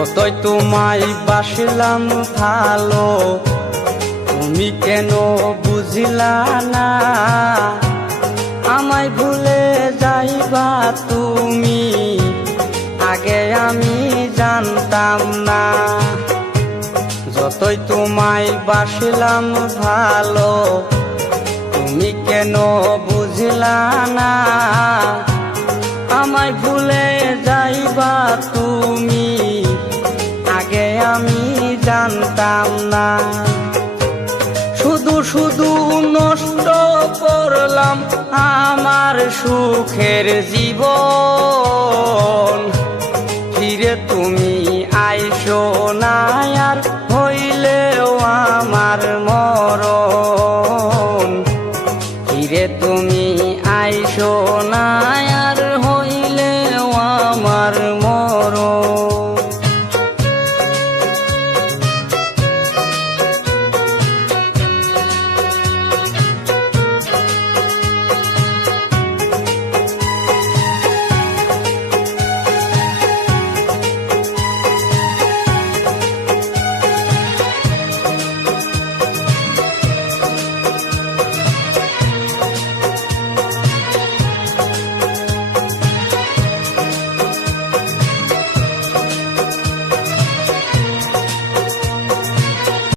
যতই তোমায় বাসলাম ভালো, তুমি কেন বুঝিলা না? আমায় ভুলে যাইবা তুমি, আগে আমি জানতাম না। যতই তোমায় বাসলাম ভালো, তুমি কেন বুঝিলা না? আমায় ভুলে যাইবা তুমি, আগে আমি জানতাম না। শুধু শুধু নষ্ট করলাম আমার সুখের জীবন।